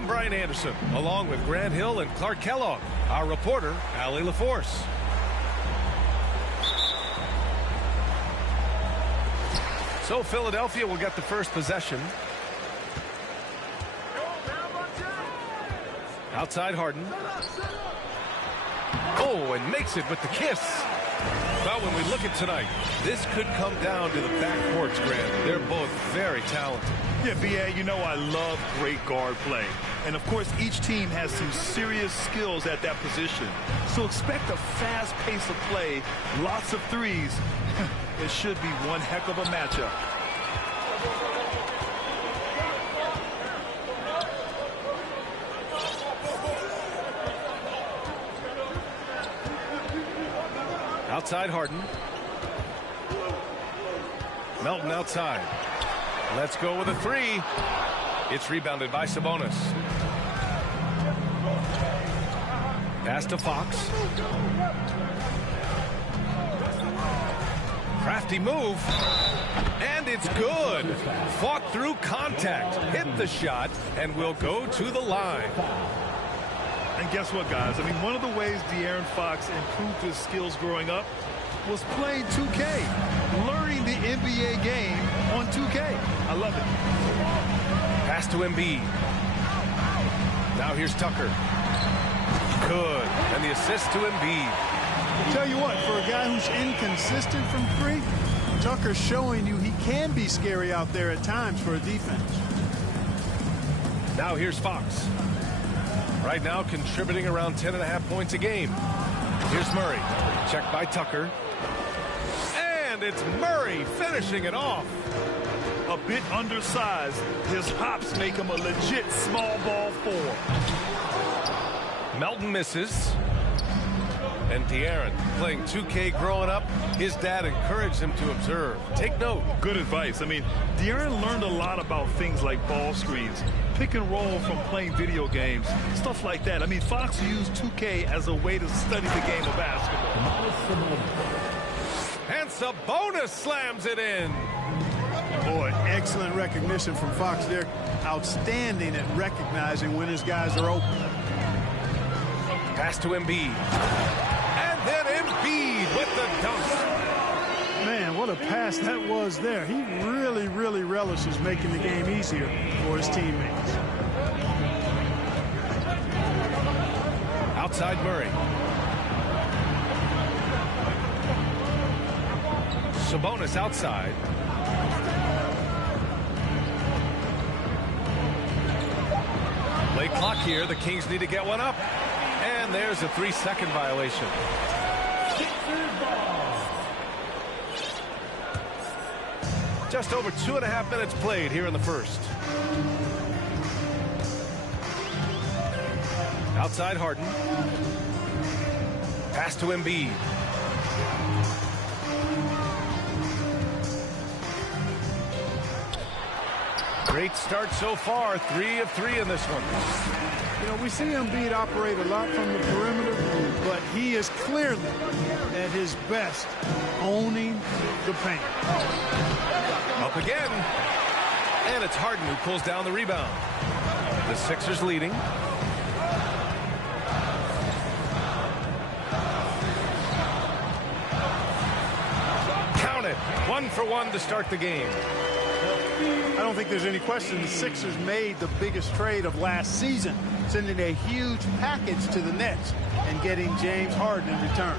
I'm Brian Anderson, along with Grant Hill and Clark Kellogg. Our reporter, Allie LaForce. So Philadelphia will get the first possession. Outside Harden. Oh, and makes it with the kiss. Well, when we look at tonight, this could come down to the backcourts, Grant. They're both very talented. Yeah, B.A., you know I love great guard play. And, of course, each team has some serious skills at that position. So expect a fast pace of play, lots of threes. It should be one heck of a matchup. Outside Harden. Melton outside. Let's go with a three. It's rebounded by Sabonis. Pass to Fox. Crafty move. And it's good. Fought through contact. Hit the shot and will go to the line. And guess what, guys? I mean, one of the ways De'Aaron Fox improved his skills growing up was playing 2K, learning the NBA game on 2K. I love it. Pass to Embiid. Now here's Tucker. Good. And the assist to Embiid. I'll tell you what, for a guy who's inconsistent from three, Tucker's showing you he can be scary out there at times for a defense. Now here's Fox. Right now contributing around 10.5 points a game. Here's Murray. Checked by Tucker. And it's Murray finishing it off. A bit undersized. His hops make him a legit small ball four. Melton misses. And De'Aaron playing 2K growing up, his dad encouraged him to observe. Take note. Good advice. I mean, De'Aaron learned a lot about things like ball screens, pick and roll from playing video games, stuff like that. I mean, Fox used 2K as a way to study the game of basketball. And Sabonis slams it in. Boy, excellent recognition from Fox there. Outstanding at recognizing when his guys are open. Pass to Embiid. And then Embiid with the dunk. Man, what a pass that was there. He really, really relishes making the game easier for his teammates. Outside Murray. Sabonis outside. Late clock here. The Kings need to get one up. And there's a 3-second violation. Just over 2.5 minutes played here in the first. Outside Harden. Pass to Embiid. Great start so far. 3 of 3 in this one. You know, we see Embiid operate a lot from the perimeter, but he is clearly at his best owning the paint. Up again. And it's Harden who pulls down the rebound. The Sixers leading. Count it. 1 for 1 to start the game. I don't think there's any question the Sixers made the biggest trade of last season, sending a huge package to the Nets and getting James Harden in return.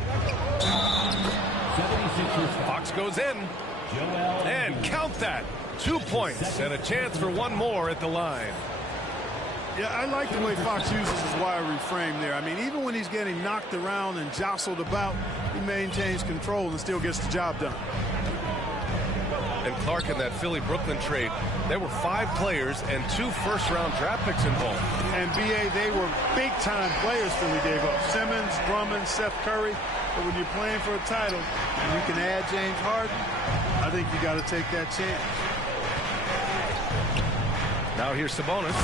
Fox goes in. And count that. 2 points and a chance for one more at the line. Yeah, I like the way Fox uses his wiry frame there. I mean, even when he's getting knocked around and jostled about, he maintains control and still gets the job done. And Clark, in that Philly-Brooklyn trade, there were 5 players and 2 first-round draft picks involved. And, B.A., they were big-time players Philly gave up. Simmons, Drummond, Seth Curry. But when you're playing for a title and you can add James Harden, I think you got to take that chance. Now here's Sabonis.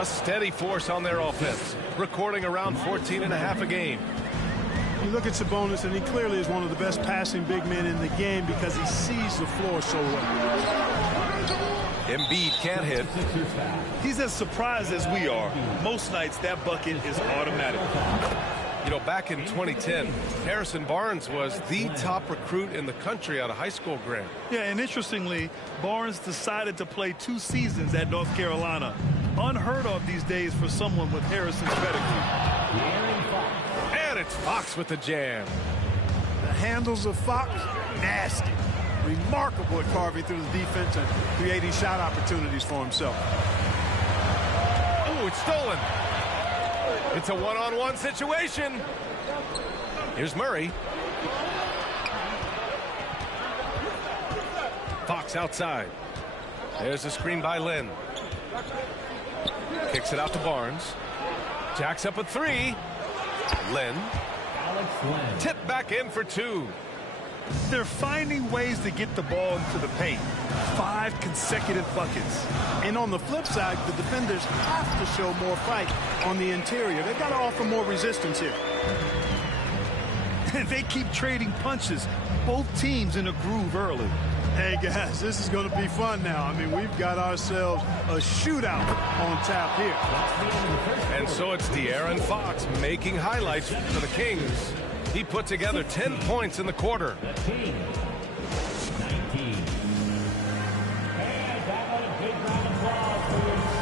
A steady force on their offense, recording around 14.5 a game. You look at Sabonis, and he clearly is one of the best passing big men in the game because he sees the floor so well. Embiid can't hit. He's as surprised as we are. Most nights, that bucket is automatic. You know, back in 2010, Harrison Barnes was the top recruit in the country out of high school, Grant. Yeah, and interestingly, Barnes decided to play 2 seasons at North Carolina. Unheard of these days for someone with Harrison's pedigree. And it's Fox with the jam. The handles of Fox, nasty. Remarkable at carving through the defense and creating shot opportunities for himself. Oh, it's stolen. It's a one-on-one situation. Here's Murray. Fox outside. There's a screen by Lynn. Kicks it out to Barnes. Jacks up a 3. Lynn. Tip back in for 2. They're finding ways to get the ball into the paint. 5 consecutive buckets. And on the flip side, the defenders have to show more fight on the interior. They've got to offer more resistance here. They keep trading punches. Both teams in a groove early. Hey, guys, this is going to be fun now. I mean, we've got ourselves a shootout on tap here. And so it's De'Aaron Fox making highlights for the Kings. He put together 10 points in the quarter.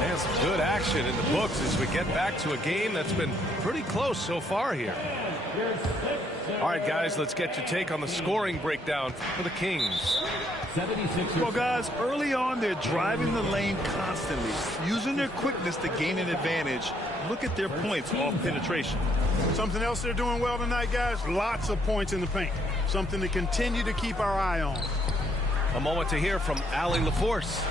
And some good action in the books as we get back to a game that's been pretty close so far here. All right, guys, let's get your take on the scoring breakdown for the Kings. Well, guys, early on, they're driving the lane constantly, using their quickness to gain an advantage. Look at their points off penetration. Something else they're doing well tonight, guys, lots of points in the paint. Something to continue to keep our eye on. A moment to hear from Allie LaForce.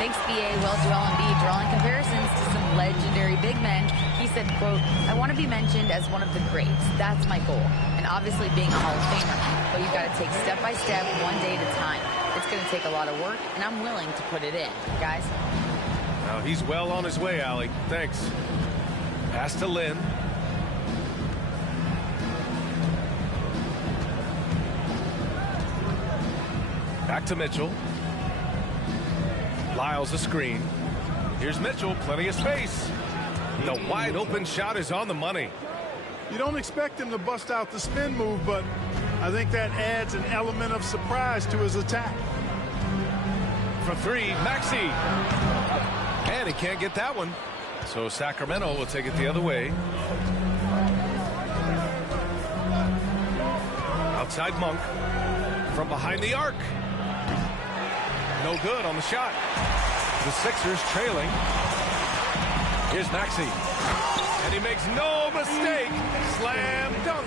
Thanks, BA. Well, Joel Embiid drawing comparisons to some legendary big men. He said, quote, "I want to be mentioned as one of the greats. That's my goal. And obviously being a Hall of Famer. But you've got to take step by step, one day at a time. It's going to take a lot of work, and I'm willing to put it in." Guys? Now he's well on his way, Allie. Thanks. Pass to Lynn. Back to Mitchell. Lyles a screen. Here's Mitchell, plenty of space. The wide open shot is on the money. You don't expect him to bust out the spin move, but I think that adds an element of surprise to his attack. For 3, Maxey. And he can't get that one. So Sacramento will take it the other way. Outside Monk. From behind the arc. No good on the shot. The Sixers trailing. Here's Maxey. And he makes no mistake. Slam dunk.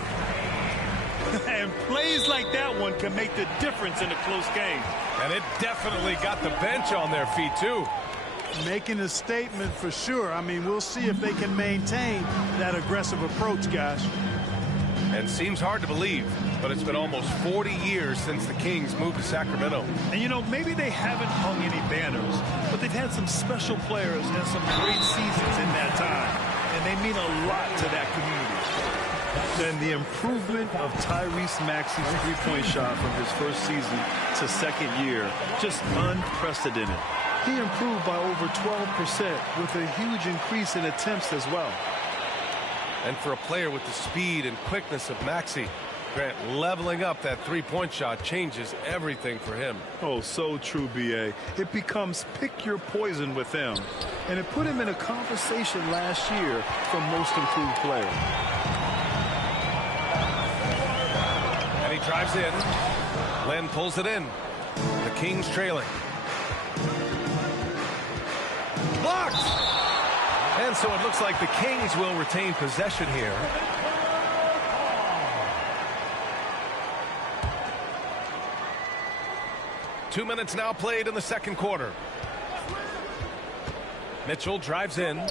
And plays like that one can make the difference in a close game. And it definitely got the bench on their feet, too. Making a statement for sure. I mean, we'll see if they can maintain that aggressive approach, guys. And seems hard to believe, but it's been almost 40 years since the Kings moved to Sacramento. And, you know, maybe they haven't hung any banners, but they've had some special players and some great seasons in that time. And they mean a lot to that community. And the improvement of Tyrese Maxey's three-point shot from his first season to second year, just unprecedented. He improved by over 12% with a huge increase in attempts as well. And for a player with the speed and quickness of Maxey, Grant, leveling up that three-point shot changes everything for him. Oh, so true, B.A. It becomes pick your poison with him. And it put him in a conversation last year for most improved player. And he drives in. Len pulls it in. The Kings trailing. Blocked! And so it looks like the Kings will retain possession here. Two minutes now played in the second quarter. Mitchell drives in.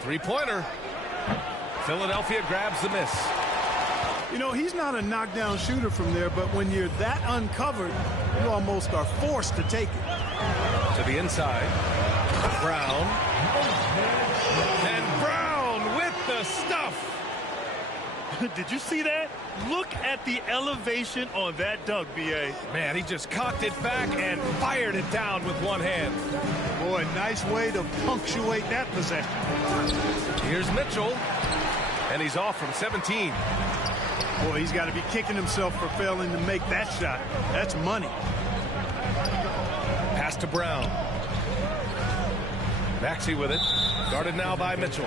Three-pointer. Philadelphia grabs the miss. You know, he's not a knockdown shooter from there, but when you're that uncovered, you almost are forced to take it. To the inside. Brown. And Brown with the stuff. Did you see that? Look at the elevation on that dunk, B.A. Man, he just cocked it back and fired it down with one hand. Boy, nice way to punctuate that possession. Here's Mitchell, and he's off from 17. Boy, he's got to be kicking himself for failing to make that shot. That's money. Pass to Brown. Maxey with it. Guarded now by Mitchell.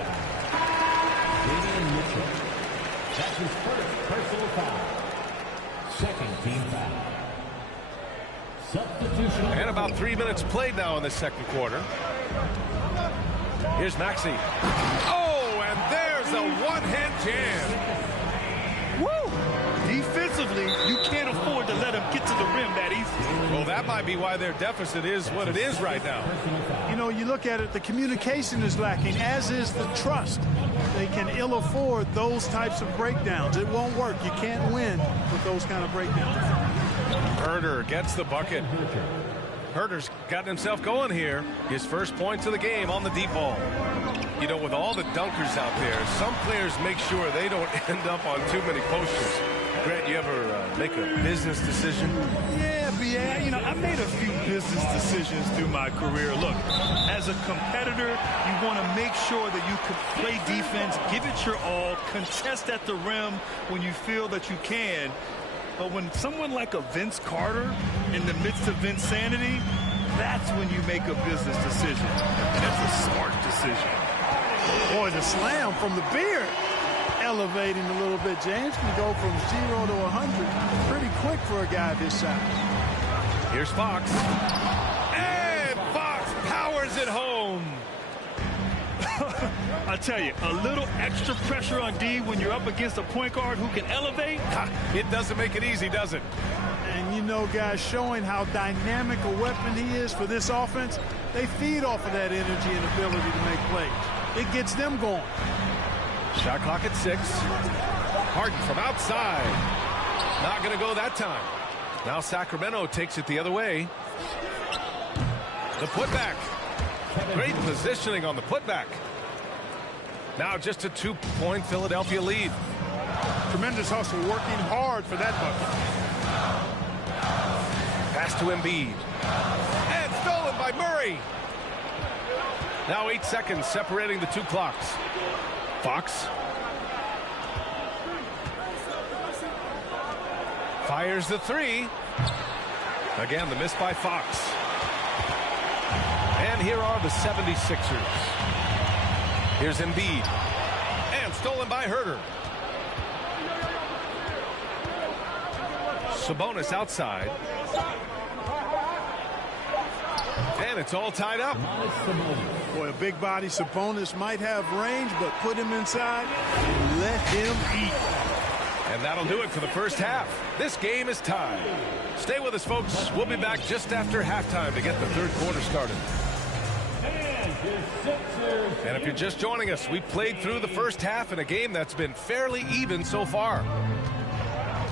Mitchell. That's his first personal foul. Second team foul. Substitution. And about 3 minutes played now in the second quarter. Here's Maxey. Oh, and there's a one-hand jam. Woo! Defensively, you can't afford to let him get to the rim that easy. Well, that might be why their deficit is what it is right now. You know, you look at it, the communication is lacking, as is the trust. They can ill afford those types of breakdowns. It won't work. You can't win with those kind of breakdowns. Herder gets the bucket. Herder's gotten himself going here. His first points of the game on the deep ball. You know, with all the dunkers out there, some players make sure they don't end up on too many posters. Grant, you ever make a business decision? Yeah, B.A. You know, I made a few business decisions through my career. Look, as a competitor, you want to make sure that you can play defense, give it your all, contest at the rim when you feel that you can. But when someone like a Vince Carter in the midst of insanity, that's when you make a business decision. And that's a smart decision. Boy, the slam from the beard. Elevating a little bit. James can go from 0 to 100 pretty quick for a guy this size. Here's Fox. And Fox powers it home. I tell you, a little extra pressure on D when you're up against a point guard who can elevate. It doesn't make it easy, does it? And you know, guys, showing how dynamic a weapon he is for this offense, they feed off of that energy and ability to make plays. It gets them going. Shot clock at 6. Harden from outside. Not going to go that time. Now Sacramento takes it the other way. The putback. Great positioning on the putback. Now just a 2-point Philadelphia lead. Tremendous hustle, working hard for that bucket. Pass to Embiid. And stolen by Murray. Now 8 seconds separating the two clocks. Fox. Fires the 3. Again, the miss by Fox. And here are the 76ers. Here's Embiid. And stolen by Herder. Sabonis outside. And it's all tied up. Boy, a big body Sabonis might have range, but put him inside and let him eat. And that'll do it for the first half. This game is tied. Stay with us, folks. We'll be back just after halftime to get the third quarter started. And if you're just joining us, we played through the first half in a game that's been fairly even so far.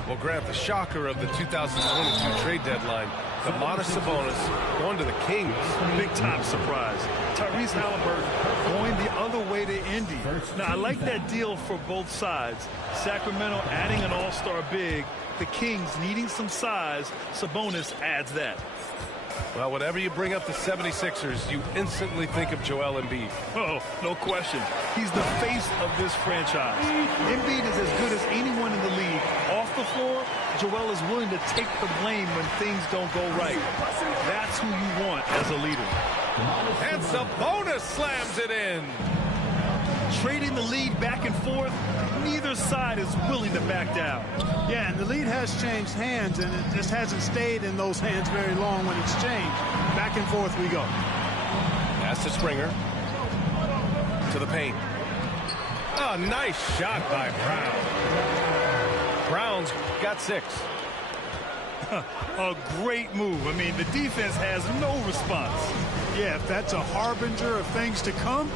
We'll grant the shocker of the 2022 trade deadline. Domantas Sabonis going to the Kings. Big-time surprise. Tyrese Halliburton going the other way to Indy. Now, I like that deal for both sides. Sacramento adding an all-star big. The Kings needing some size. Sabonis adds that. Well, whenever you bring up the 76ers, you instantly think of Joel Embiid. Oh, no question. He's the face of this franchise. Embiid is as good as anyone in the league. Off the floor, Joel is willing to take the blame when things don't go right. That's who you want as a leader. And Sabonis slams it in. Trading the lead back and forth, neither side is willing to back down. Yeah, and the lead has changed hands, and it just hasn't stayed in those hands very long when it's changed. Back and forth we go. Pass to Springer. To the paint. Oh, nice shot by Brown. Brown's got 6. A great move. I mean, the defense has no response. Yeah, if that's a harbinger of things to come,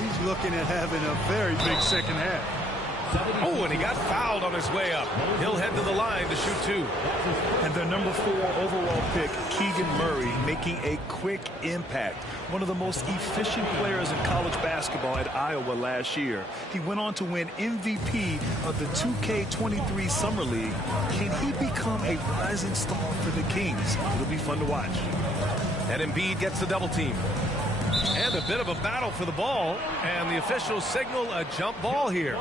he's looking at having a very big second half. Oh, and he got fouled on his way up. He'll head to the line to shoot 2. And their number 4 overall pick, Keegan Murray, making a quick impact. One of the most efficient players in college basketball at Iowa last year. He went on to win MVP of the 2K23 Summer League. Can he become a rising star for the Kings? It'll be fun to watch. And Embiid gets the double team. And a bit of a battle for the ball. And the officials signal a jump ball here.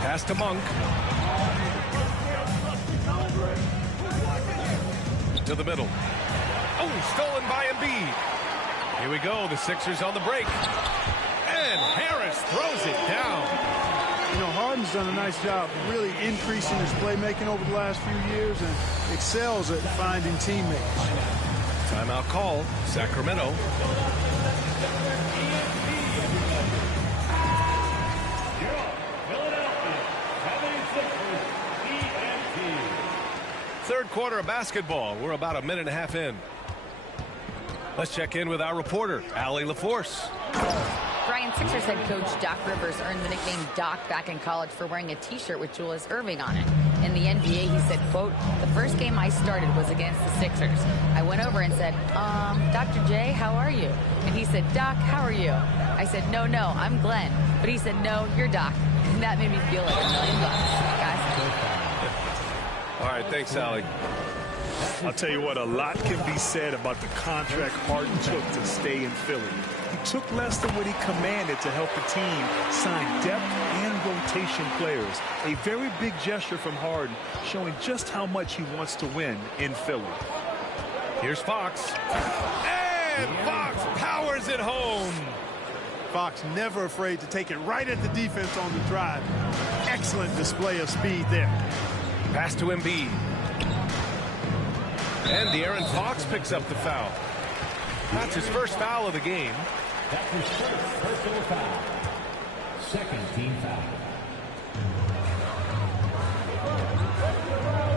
Pass to Monk. To the middle. Oh, stolen by Embiid. Here we go. The Sixers on the break. And Harris throws it down. You know, Harden's done a nice job really increasing his playmaking over the last few years and excels at finding teammates. Timeout call, Sacramento. Third quarter of basketball. We're about a minute and a half in. Let's check in with our reporter, Allie LaForce. Brian, Sixers head coach Doc Rivers earned the nickname Doc back in college for wearing a T-shirt with Julius Erving on it. In the NBA, he said, quote, "The first game I started was against the Sixers. I went over and said, Dr. J, how are you?" And he said, "Doc, how are you?" I said, no, I'm Glenn." But he said, "No, you're Doc." And that made me feel like $1 million, guys. All right, thanks, Allie. I'll tell you what, a lot can be said about the contract Harden took to stay in Philly. He took less than what he commanded to help the team sign depth and rotation players. A very big gesture from Harden, showing just how much he wants to win in Philly. Here's Fox. And Fox powers it home. Fox never afraid to take it right at the defense on the drive. Excellent display of speed there. Pass to Embiid. And De'Aaron Fox picks up the foul. That's his first foul of the game. That's his first personal foul. Second team foul.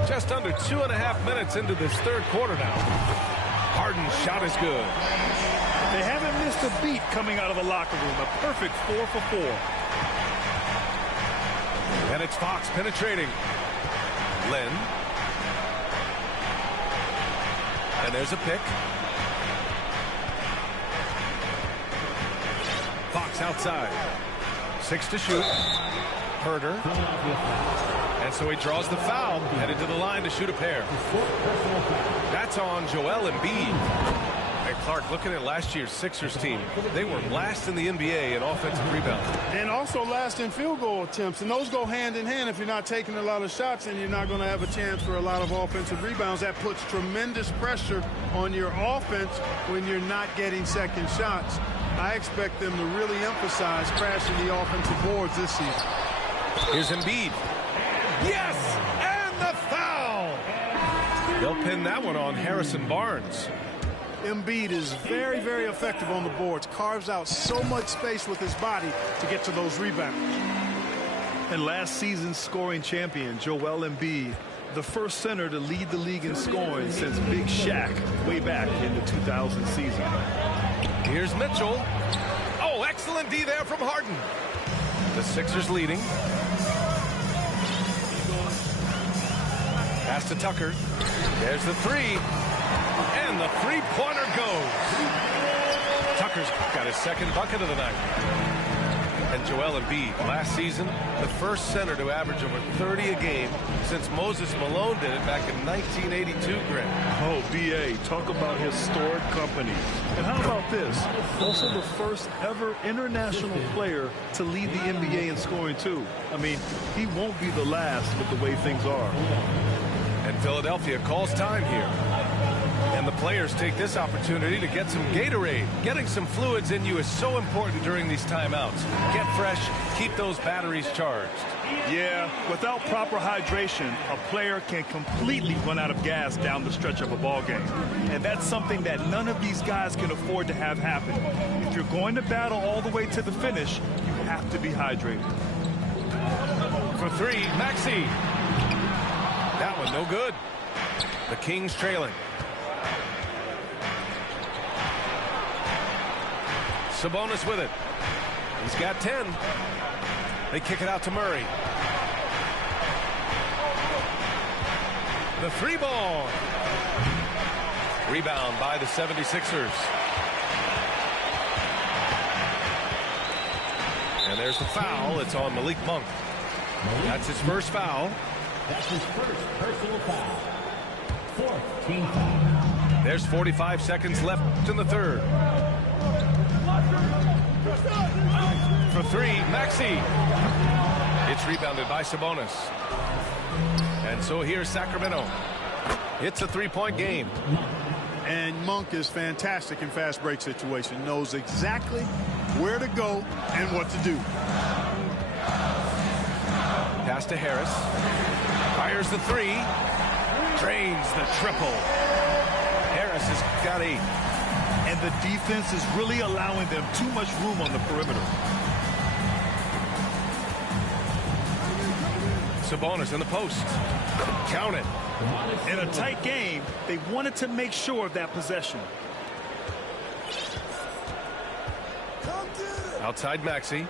Just under 2.5 minutes into this third quarter now. Harden's shot is good. They haven't missed a beat coming out of the locker room. A perfect 4 for 4. And it's Fox penetrating. Lynn. And there's a pick. Fox outside. 6 to shoot. Herder. And so he draws the foul, headed to the line to shoot a pair. That's on Joel Embiid. Hey, Clark, looking at last year's Sixers team, they were last in the NBA in offensive rebounds. And also last in field goal attempts. And those go hand in hand. If you're not taking a lot of shots, then you're not going to have a chance for a lot of offensive rebounds. That puts tremendous pressure on your offense when you're not getting second shots. I expect them to really emphasize crashing the offensive boards this season. Here's Embiid. Yes! And the foul! They'll pin that one on Harrison Barnes. Embiid is very, very effective on the boards. Carves out so much space with his body to get to those rebounds. And last season's scoring champion, Joel Embiid, the first center to lead the league in scoring since Big Shaq way back in the 2000 season. Here's Mitchell. Oh, excellent D there from Harden. The Sixers leading. Pass to Tucker. There's the three. And the three-pointer goes. Tucker's got his second bucket of the night. And Joel Embiid, last season, the first center to average over 30 a game since Moses Malone did it back in 1982, Grant. Oh, B.A., talk about historic company. And how about this? Also the first ever international player to lead the NBA in scoring, too. I mean, he won't be the last with the way things are. And Philadelphia calls time here. And the players take this opportunity to get some Gatorade. Getting some fluids in you is so important during these timeouts. Get fresh, keep those batteries charged. Yeah, without proper hydration, a player can completely run out of gas down the stretch of a ball game. And that's something that none of these guys can afford to have happen. If you're going to battle all the way to the finish, you have to be hydrated. For three, Maxey. That one no good. The Kings trailing. Sabonis with it. He's got 10. They kick it out to Murray. The three ball. Rebound by the 76ers. And there's the foul. It's on Malik Monk. That's his first foul. That's his first personal foul. Fourth team foul. There's 45 seconds left in the third. For three, Maxey. It's rebounded by Sabonis. And so here's Sacramento. It's a three-point game. And Monk is fantastic in fast break situation. Knows exactly where to go and what to do. Pass to Harris. Fires the three. Drains the triple. Harris has got 8. And the defense is really allowing them too much room on the perimeter. Sabonis in the post. Count it. In a tight game, they wanted to make sure of that possession. Outside Maxey.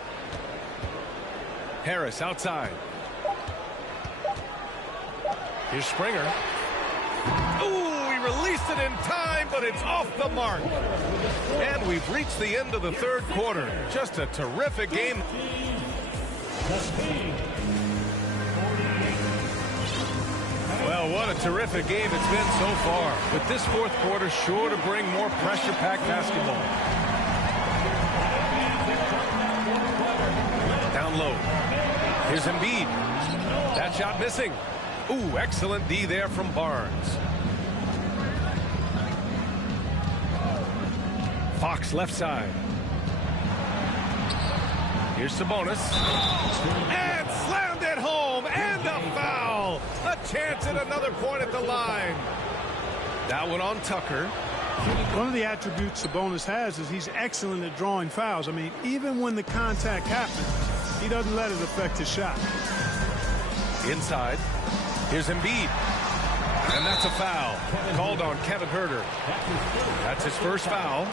Harris outside. Here's Springer. Ooh, he released it in time, but it's off the mark. And we've reached the end of the third quarter. Just a terrific game. Well, what a terrific game it's been so far. But this fourth quarter sure to bring more pressure-packed basketball. Down low. Here's Embiid. That shot missing. Ooh, excellent D there from Barnes. Fox left side. Here's Sabonis. And slammed it home. And a foul. A chance at another point at the line. That one on Tucker. One of the attributes Sabonis has is he's excellent at drawing fouls. I mean, even when the contact happens, he doesn't let it affect his shot. Inside. Here's Embiid. And that's a foul. Called on Kevin Huerter. That's his first foul.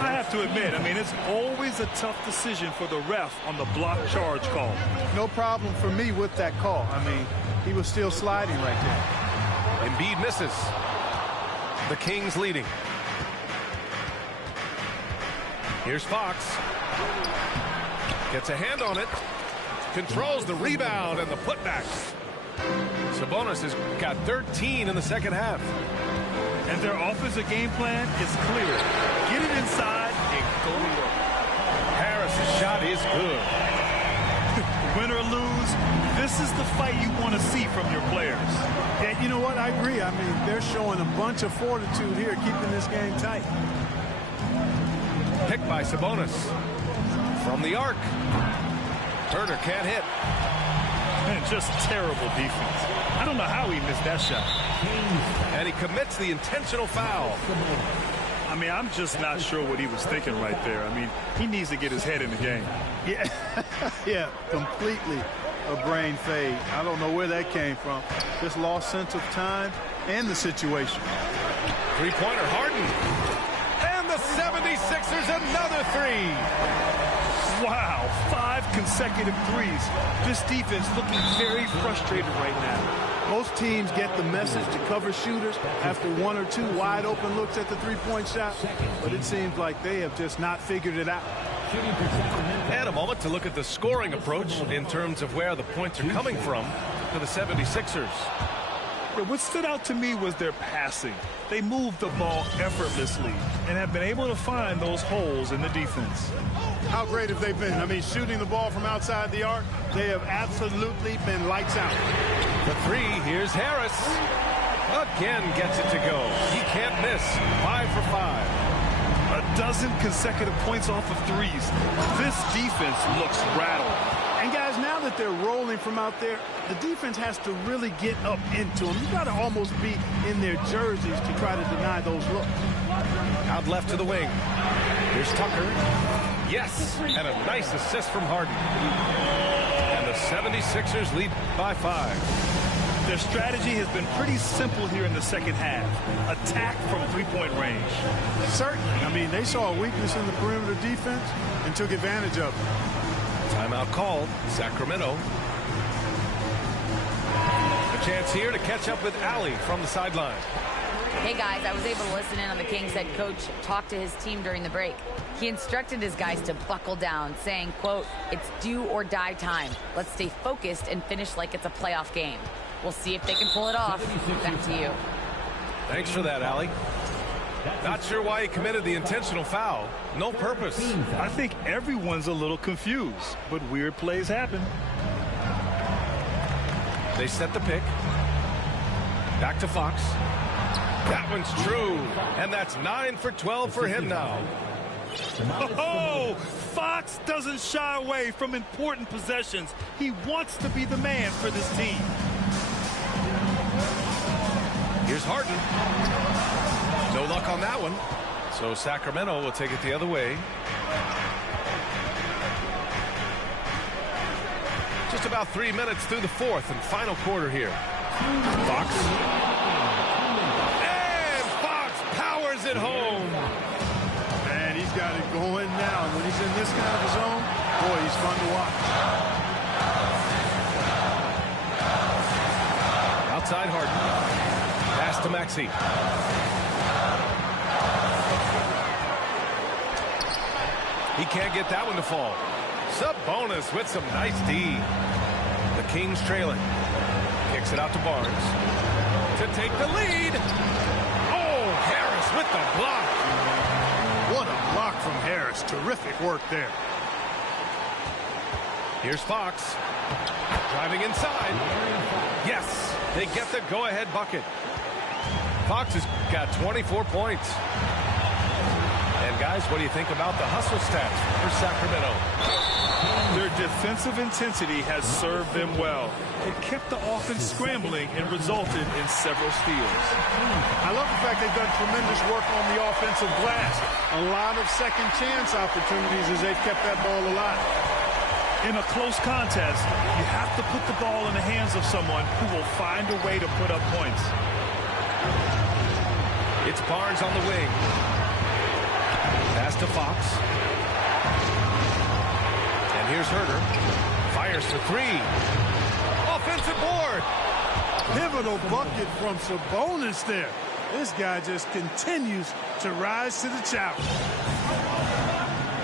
I have to admit, I mean, it's always a tough decision for the ref on the block charge call. No problem for me with that call. I mean, he was still sliding right there. Embiid misses. The Kings leading. Here's Fox. Gets a hand on it. Controls the rebound and the putback. Sabonis has got 13 in the second half. And their offensive game plan is clear. Get it inside and go to work. Harris's shot is good. Win or lose, this is the fight you want to see from your players. And you know what? I agree. I mean, they're showing a bunch of fortitude here, keeping this game tight. Picked by Sabonis. From the arc. Huerter can't hit. Man, just terrible defense. I don't know how he missed that shot. And he commits the intentional foul. I mean, I'm just not sure what he was thinking right there. I mean, he needs to get his head in the game. Yeah, yeah, completely a brain fade. I don't know where that came from. Just lost sense of time and the situation. Three-pointer, Harden. And the 76ers, another three. Wow, 5 consecutive threes. This defense looking very frustrated right now. Most teams get the message to cover shooters after 1 or 2 wide open looks at the three-point shot, but it seems like they have just not figured it out. And a moment to look at the scoring approach in terms of where the points are coming from for the 76ers. Yeah, what stood out to me was their passing. They moved the ball effortlessly and have been able to find those holes in the defense. How great have they been? I mean, shooting the ball from outside the arc, they have absolutely been lights out. The three, here's Harris. Again gets it to go. He can't miss. 5 for 5. A dozen consecutive points off of threes. This defense looks rattled. And guys, now that they're rolling from out there, the defense has to really get up into them. You got to almost be in their jerseys to try to deny those looks. Out left to the wing. Here's Tucker. Yes, and a nice assist from Harden. And the 76ers lead by 5. Their strategy has been pretty simple here in the second half. Attack from three-point range. Certainly. I mean, they saw a weakness in the perimeter defense and took advantage of it. Timeout called. Sacramento. A chance here to catch up with Allie from the sideline. Hey guys, I was able to listen in on the Kings head coach talk to his team during the break. He instructed his guys to buckle down, saying, quote, "It's do or die time. Let's stay focused and finish like it's a playoff game." We'll see if they can pull it off. Back to you. Thanks for that, Allie. Not sure why he committed the intentional foul. No purpose. I think everyone's a little confused, but weird plays happen. They set the pick. Back to Fox. That one's true. And that's 9 for 12 for him now. Oh, Fox doesn't shy away from important possessions. He wants to be the man for this team. Here's Harden. No luck on that one. So Sacramento will take it the other way. Just about 3 minutes through the fourth and final quarter here. Fox. And Fox powers it home. And he's got it going now. And when he's in this kind of a zone, boy, he's fun to watch. Outside Harden. Pass to Maxey. He can't get that one to fall. Sabonis with some nice D. The Kings trailing. Kicks it out to Barnes. To take the lead. Oh, Harris with the block. What a block from Harris. Terrific work there. Here's Fox. Driving inside. Yes, they get the go-ahead bucket. Fox has got 24 points. And guys, what do you think about the hustle stats for Sacramento? Their defensive intensity has served them well. It kept the offense scrambling and resulted in several steals. I love the fact they've done tremendous work on the offensive glass. A lot of second chance opportunities as they've kept that ball alive. In a close contest, you have to put the ball in the hands of someone who will find a way to put up points. It's Barnes on the wing. Pass to Fox. And here's Herter. Fires for three. Offensive board. Pivotal bucket from Sabonis there. This guy just continues to rise to the challenge.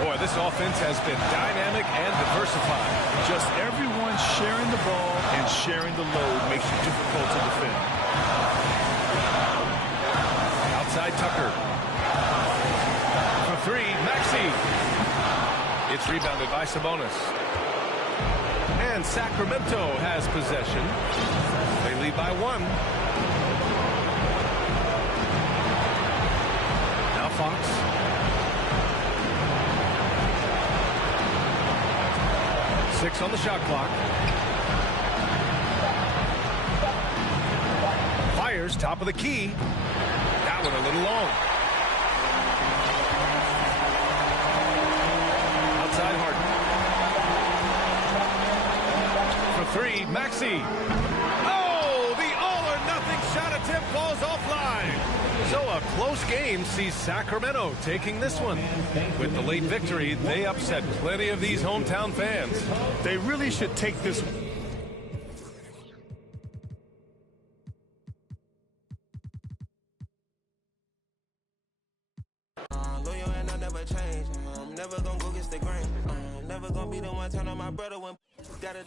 Boy, this offense has been dynamic and diversified. Just everyone sharing the ball and sharing the load makes it difficult to defend. Outside Tucker. For three, Maxey. It's rebounded by Sabonis. And Sacramento has possession. They lead by one. Now Fox. Six on the shot clock. Fires top of the key. That one a little long. Outside Harden. For three, Maxey. Oh, the all-or-nothing shot attempt falls offline. So a close game sees Sacramento taking this one. With the late victory, they upset plenty of these hometown fans. They really should take this. Loyal and I never change. I'm never gonna go against the grain. I'm never gonna be the one turn on my brother when gotta.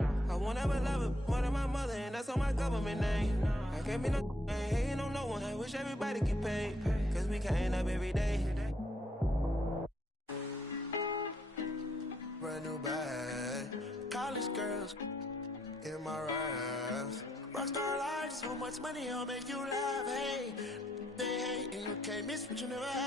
I won't ever love it more than my mother, and that's on my government name. I can't be no hating on no one. I wish everybody get paid, cause we can't up every day. Brand new bag, college girls in my raps. Rockstar life, so much money, I'll make you laugh. Hey, they hate and you can't miss what you never had.